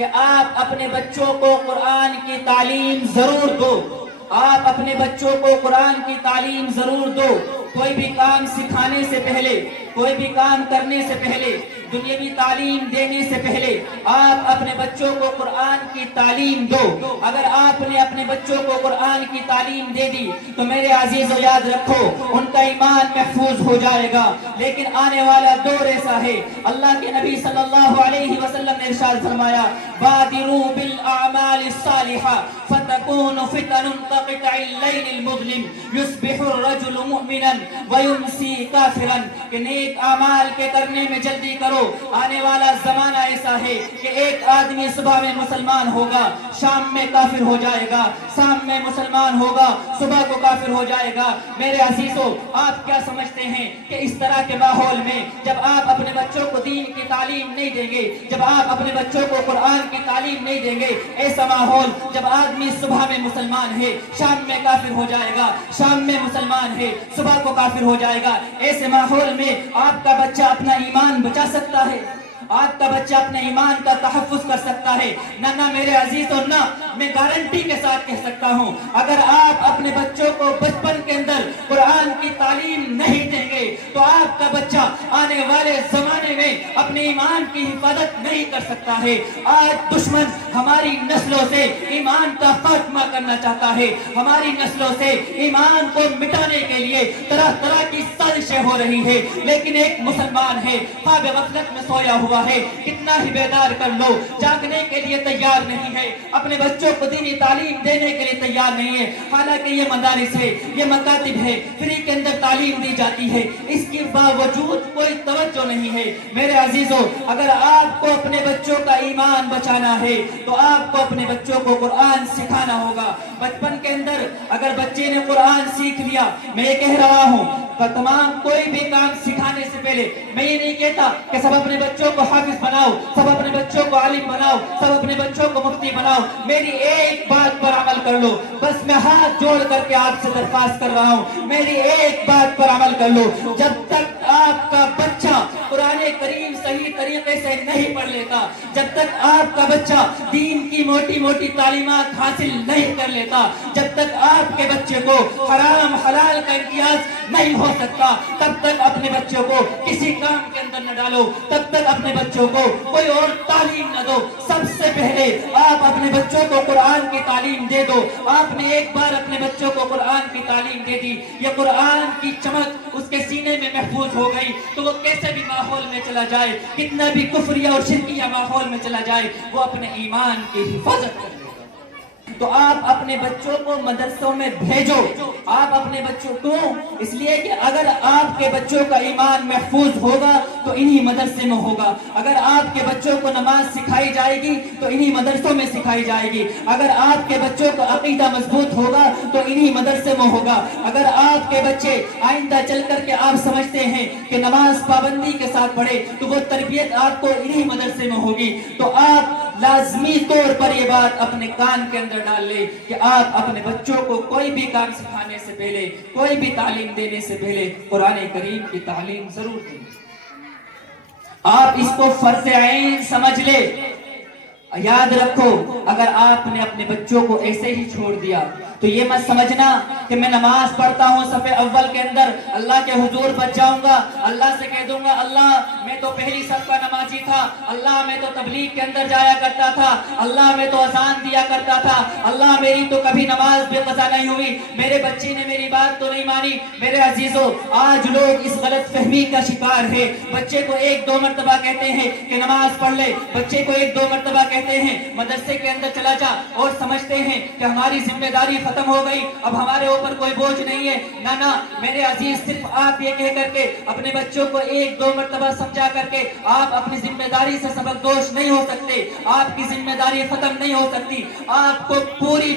کہ آپ اپنے بچوں کو قرآن کی تعلیم ضرور دو، آپ اپنے بچوں کو قرآن کی تعلیم ضرور دو۔ کوئی بھی کام سکھانے سے پہلے، کوئی بھی کام کرنے سے پہلے، دنیاوی تعلیم دینے سے پہلے آپ اپنے بچوں کو قرآن کی تعلیم دو۔ اگر آپ نے اپنے بچوں کو قرآن کی تعلیم دے دی تو میرے عزیزو یاد رکھو ان کا ایمان محفوظ ہو جائے گا۔ لیکن آنے والا دور ایسا ہے، اللہ کے نبی صلی اللہ علیہ وسلم نے ارشاد فرمایا بادروا بالاعمال الصالحہ فتکون فتن کقطع اللیل المظلم یصبح الرجل مؤمنا ویمسی کافرا، کہ نیک اعمال کے کرنے میں جلدی کرو، آنے والا زمانہ ایسا ہے کہ ایک آدمی صبح میں مسلمان ہوگا، شام میں کافر ہو جائے گا، شام میں مسلمان ہوگا، صبح کو کافر ہو جائے گا۔ میرے عزیزو آپ کیا سمجھتے ہیں کہ اس طرح کے ماحول میں جب آپ اپنے بچوں کو دین کی تعلیم نہیں دیں گے، جب آپ اپنے بچوں کو قرآن کی تعلیم نہیں دیں گے، ایسا ماحول جب آدمی صبح میں مسلمان ہے شام میں کافر ہو جائے گا، شام میں مسلمان ہے صبح کو کافر ہو جائے گا، ایسے ماحول میں آپ کا بچہ اپنا ایمان بچا سکتا ہے؟ آپ کا بچہ اپنے ایمان کا تحفظ کر سکتا ہے؟ نہ میرے عزیز، اور نہ میں گارنٹی کے ساتھ کہہ سکتا ہوں اگر آپ اپنے بچوں کو بچپن کے اندر قرآن کی تعلیم نہیں دیں گے تو آپ کا بچہ آنے والے زمانے میں اپنے ایمان کی حفاظت نہیں کر سکتا ہے۔ آج دشمن ہماری نسلوں سے ایمان کا خاتمہ کرنا چاہتا ہے، ہماری نسلوں سے ایمان کو مٹانے کے لیے طرح طرح کی سازشیں ہو رہی ہے، لیکن ایک مسلمان ہے خواب غفلت میں سویا ہوا ہے، کتنا ہی بیدار کر لو جاگنے کے لیے تیار نہیں ہے، اپنے بچوں کو دینی تعلیم دینے کے لیے تیار نہیں ہے۔ حالانکہ یہ مدارس ہے، یہ مکاتب ہے، فری کے اندر تعلیم دی جاتی ہے، اس کے باوجود کوئی توجہ نہیں ہے۔ میرے عزیزو اگر آپ کو اپنے بچوں کا ایمان بچانا ہے تو آپ کو اپنے بچوں کو قرآن سکھانا ہوگا۔ بچپن کے اندر اگر بچے نے قرآن سیکھ لیا، میں یہ کہہ رہا ہوں تمام کوئی بھی کام سکھانے سے پہلے میں یہ نہیں کہتا کہ سب اپنے بچوں کو حافظ بناؤ، سب اپنے بچوں کو عالم بناؤ، سب اپنے بچوں کو مفتی بناؤ، میری ایک بات پر عمل کر لو، بس میں ہاتھ جوڑ کر کے آپ سے درخواست کر رہا ہوں، میری ایک بات پر عمل کر لو، جب تک آپ کا بچہ قرآن کریم صحیح طریقے سے نہیں پڑھ لیتا، جب تک آپ کا بچہ دین کی موٹی موٹی تعلیمات حاصل نہیں کر لیتا، جب تک آپ کے بچے کو حرام حلال کا امتیاز نہیں ہو سکتا، تب تک اپنے بچوں کو کسی کام کے اندر نہ ڈالو، تب تک اپنے بچوں کو کوئی اور تعلیم نہ دو۔ سب سے پہلے آپ اپنے بچوں کو قرآن کی تعلیم دے دو۔ آپ نے ایک بار اپنے بچوں کو قرآن کی تعلیم دے دی، یہ قرآن کی چمک اس کے سینے میں محفوظ ہو گئی تو وہ کیسے بھی ماحول میں چلا جائے، کتنا بھی کفریہ اور شرکیہ ماحول میں چلا جائے، وہ اپنے ایمان کی حفاظت کرے۔ تو آپ اپنے بچوں کو مدرسوں میں بھیجو، آپ اپنے بچوں کو، اس لیے کہ اگر آپ کے بچوں کا ایمان محفوظ ہوگا تو انہی مدرسے میں ہوگا، اگر آپ کے بچوں کو نماز سکھائی جائے گی تو انہی مدرسوں میں سکھائی جائے گی، اگر آپ کے بچوں کا عقیدہ مضبوط ہوگا تو انہی مدرسے میں ہوگا، اگر آپ کے بچے آئندہ چل کر کے آپ سمجھتے ہیں کہ نماز پابندی کے ساتھ پڑھے تو وہ تربیت آپ کو انہی مدرسے میں ہوگی، تو آپ لازمی طور پر یہ بات اپنے کان کے اندر ڈال لے کہ آپ اپنے بچوں کو کوئی بھی کام سکھانے سے پہلے، کوئی بھی تعلیم دینے سے پہلے قرآن کریم کی تعلیم ضرور دیں۔ آپ اس کو فرض عین سمجھ لے۔ یاد رکھو اگر آپ نے اپنے بچوں کو ایسے ہی چھوڑ دیا تو یہ مت سمجھنا کہ میں نماز پڑھتا ہوں صف اول کے اندر، اللہ کے حضور بچ جاؤں گا، اللہ سے کہہ دوں گا اللہ میں تو پہلی صف کا نمازی تھا، اللہ میں تو تبلیغ کے اندر جایا کرتا تھا، اللہ میں تو اذان دیا کرتا تھا، اللہ میری تو کبھی نماز بے قضا نہیں ہوئی، میرے بچے نے میری بات تو نہیں مانی۔ میرے عزیزو آج لوگ اس غلط فہمی کا شکار ہے، بچے کو ایک دو مرتبہ کہتے ہیں کہ نماز پڑھ لے، بچے کو ایک دو مرتبہ کہتے ہیں مدرسے کے اندر چلا جا، اور سمجھتے ہیں کہ ہماری ذمہ داری ختم ہو گئی، اب ہمارے اوپر کوئی بوجھ نہیں ہے۔ نہ میرے عزیز، صرف آپ یہ کہہ کر کے اپنے بچوں کو ایک دو مرتبہ سمجھا کر کے آپ اپنی ذمہ داری سے سبق دوش نہیں ہو سکتے، آپ کی ذمہ داری ختم نہیں ہو سکتی، آپ کو پوری